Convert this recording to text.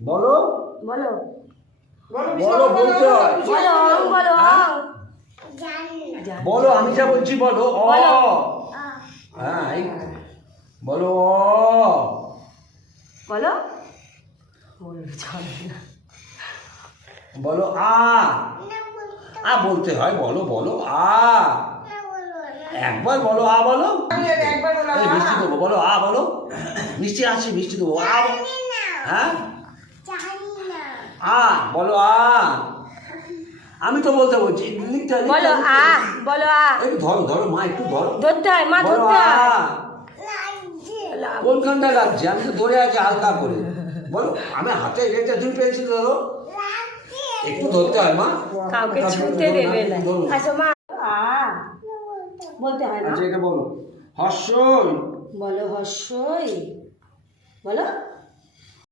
বলো বলো বলো বলতে হয়। বলো বলো বলো আমি যা বলছি বলো অ বলো। হ্যাঁ বলো অ বলো বলো আ বলতে হয়। বলো বলো একবার বলো বলো এই মিষ্টি দেবো বলো বলো মিষ্টি আছে মিষ্টি দেবো হ্যাঁ বলো আমি তো বলতে বলছি লিখতে হয়, বলো লিখতে হয়। বলো একটু ধরো ধরো মা একটু ধরো ধরতে হয় মা বলো ধরতে হয় কোনখানটা লাগছে আমি তো ধরে আছি হালকা করে বলো আমি হাতে রেখে দুই পেন্সিল ধরো একটু ধরতে হয় মা কাউকে ছুঁতে দেবে না ধরো। আচ্ছা মা বলতে হয় না আচ্ছা এটা বলো হর্ষই বলো হর্ষই বলো